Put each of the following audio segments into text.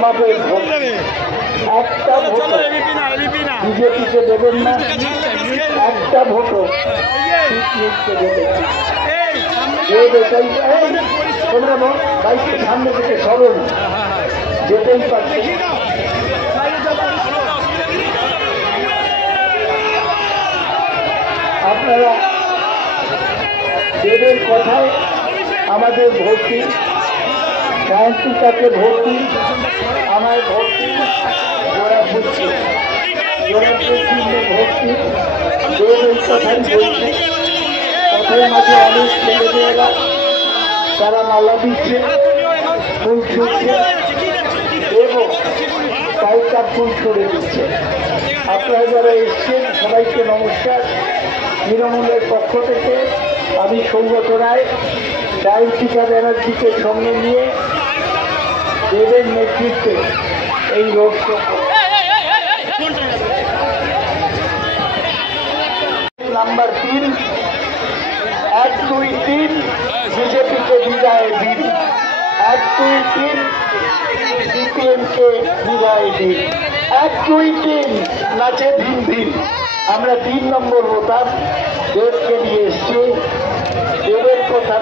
আমাদের ভোট একটা ভোট বিজেপিকে দেবেন না, একটা ভোটও সিপিএমকে দেবেন না। তোমরা বাইককে সামনে থেকে সরো না, যেতেই পারছে। আপনারা দেবের কথায় আমাদের ভোট দিন, সায়ন্তিকাকে ভোট দিন, আমায় ভোট দিন, জোড়াফুল চিহ্নে ভোট দিন। দেবের কথাই বলছে, পথের মাঝে অনেক ছেলেমেয়েরা তারা মালা দিচ্ছে, ফুল ছুটছে এবং কয়েকটা ফুল ছড়ে দিচ্ছে। আপনারা যারা এসছেন সবাইকে নমস্কার। তৃণমূলের পক্ষ থেকে আমি সৌগত রায় সায়ন্তিকা ব্যানার্জিকে সঙ্গে নিয়ে দেবের নেতৃত্বে এই রোড শো নাম্বার 3, 1, 2, 3 বিজেপিকে বিদায় দিন, 1, 2, 3 সিপিএমকে বিদায় দিন, 1, 2, 3 নাচে দিন দিন। আমরা 3 নম্বর ভোটার দেবকে নিয়ে এসছি। দেবের কথা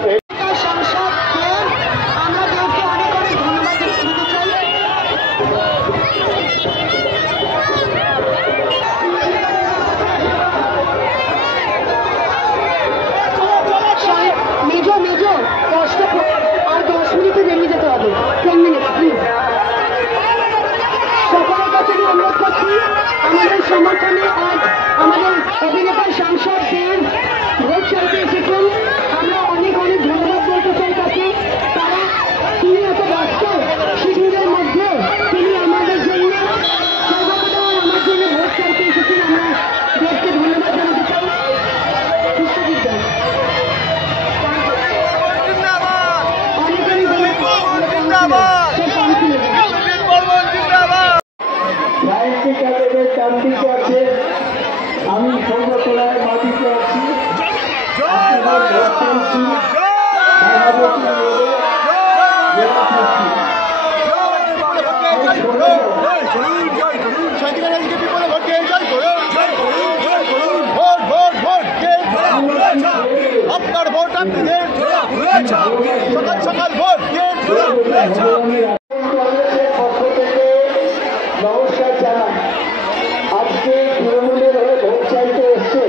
আমাদের সমর্থনে আজ আমাদের অভিনেতা সাংসদ দেব ভোট চাইতে এসেছেন। আমরা অনেক অনেক ধন্যবাদ বলতে চাই তাকে। তারা তিনি এত ব্যস্ত শিশুদের মধ্যে তিনি আমাদের জন্য আমার জন্য ভোট চাইতে এসেছেন। আমরা দেবকে ধন্যবাদ জানাতে চাই। অনেক অনেক চান্দিতে আছে, আমি সৌগত রায় মাটিতে আছি। আপনার ভোট আপনি দেন, সকাল সকাল ভোট দেন। পক্ষ থেকে নমস্কার জানাই। আজকে তৃণমূলের হয়ে ভোট চাইতে এসছে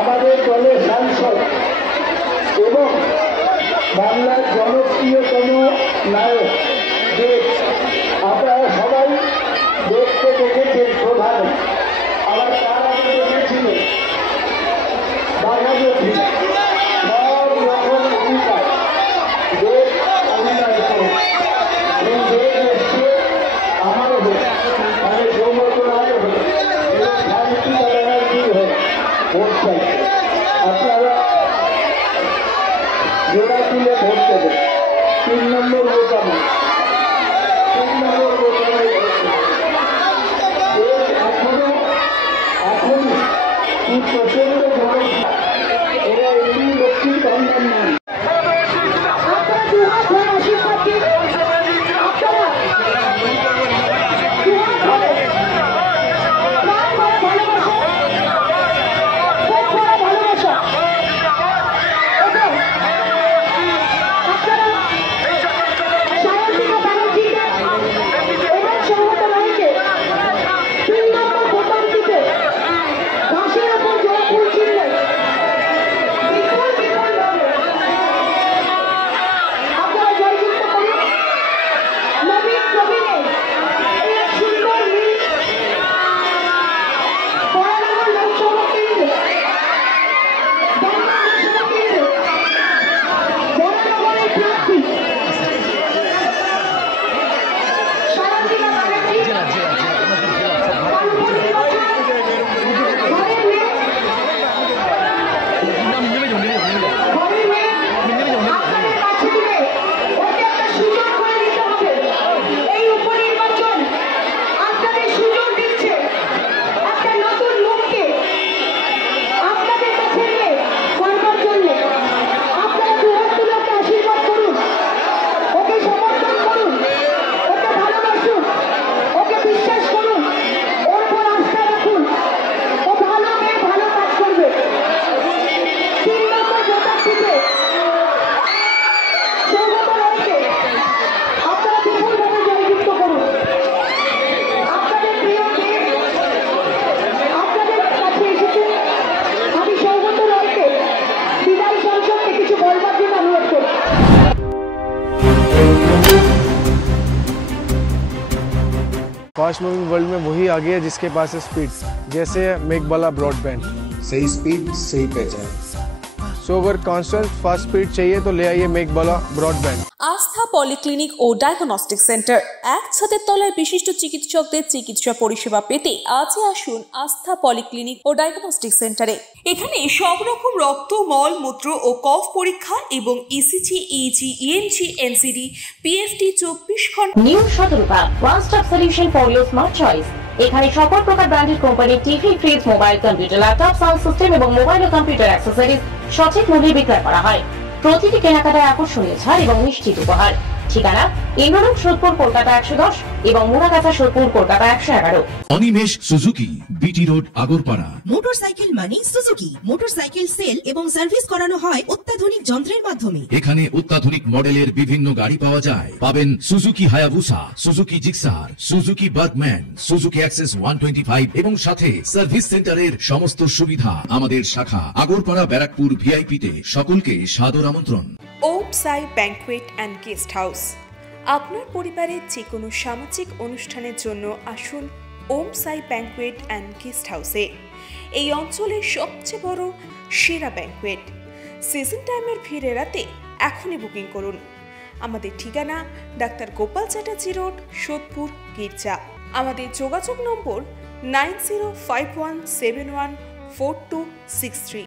আমাদের দলের সাংসদ এবং বাংলার জনপ্রিয়তম নায়ক দেব। আপনারা সবাই দেবকে দেখেছেন প্রধান, আবার তার আগে দেখেছিলেন বাঘাযতীন, সব রকম ভূমিকা দেব অভিনয় করে। এই দেব এসছে আমারও হয়ে, মানে সৌগত রায় হয়ে এবং সায়ন্তিকা ব্যানার্জি হয়ে ভোট চাইছে। আপনারা জোড়া তুলে ভোট দেবেন। 3 নম্বর ভোট আমার, 3 নম্বর ভোট फास्ट मूविंग वर्ल्ड में वही आगे है जिसके पास है स्पीड, जैसे मेघबाला ब्रॉडबैंड। सही स्पीड सही पहचान। सो अगर कांस्टेंट फास्ट स्पीड चाहिए तो ले आइए मेघबाला ब्रॉडबैंड। আস্থা পলিক্লিনিক ও ডায়াগনস্টিক সেন্টার, এক ছাদের তলায় বিশিষ্ট চিকিৎসকদের চিকিৎসা পরিষেবা পেতে আজই আসুন আস্থা পলিক্লিনিক ও ডায়াগনস্টিক সেন্টারে। এখানে সব রকম রক্ত, মল, মূত্র ও কফ পরীক্ষা এবং ECG, easy, ENG, NCD, PFT 24 ঘন্টা। New Shatarupa one stop solution for your smart choice. এখানে সকল প্রকার ব্র্যান্ডেড কোম্পানির TV, fridge, mobile, computer, laptop, sound system এবং মোবাইল ও কম্পিউটার অ্যাক্সেসরিজ সঠিক মূল্যে বিক্রয় করা হয়। প্রতিটি কেনাকাটায় আকর্ষণীয় ছাড় এবং নিশ্চিত উপহার। ঠিকানা ইন্দ্রলোক, সোদপুর, কলকাতা 110 এবং Muragachha, Sodepur, Kolkata 111। Animesh Suzuki, BT road, Agarpara. Motorcycle মানে সুজুকি। মোটরসাইকেল সেল এবং সার্ভিস করানো হয় অত্যাধুনিক যন্ত্রের মাধ্যমে। এখানে অত্যাধুনিক মডেলের বিভিন্ন গাড়ি পাওয়া যায়। পাবেন Suzuki Hayabusa, Suzuki Gixxer, Suzuki Bergman, Suzuki access 125 এবং সাথে সার্ভিস সেন্টারের সমস্ত সুবিধা। আমাদের শাখা আগরপাড়া, ব্যারাকপুর ভিআইপি তে। সকলকে সাদর আমন্ত্রণ। ওম সাই ব্যাংকুয়েট অ্যান্ড গেস্ট হাউস। আপনার পরিবারের যে কোনো সামাজিক অনুষ্ঠানের জন্য আসুন ওম সাই ব্যাংকুয়েট অ্যান্ড গেস্ট হাউসে। এই অঞ্চলের সবচেয়ে বড় সেরা ব্যাংকুয়েট। সিজন টাইমের ভিড় এড়াতে এখনই বুকিং করুন। আমাদের ঠিকানা ডাক্তার গোপাল চ্যাটার্জি রোড, সোদপুর, গির্জা। আমাদের যোগাযোগ নম্বর 9051714263।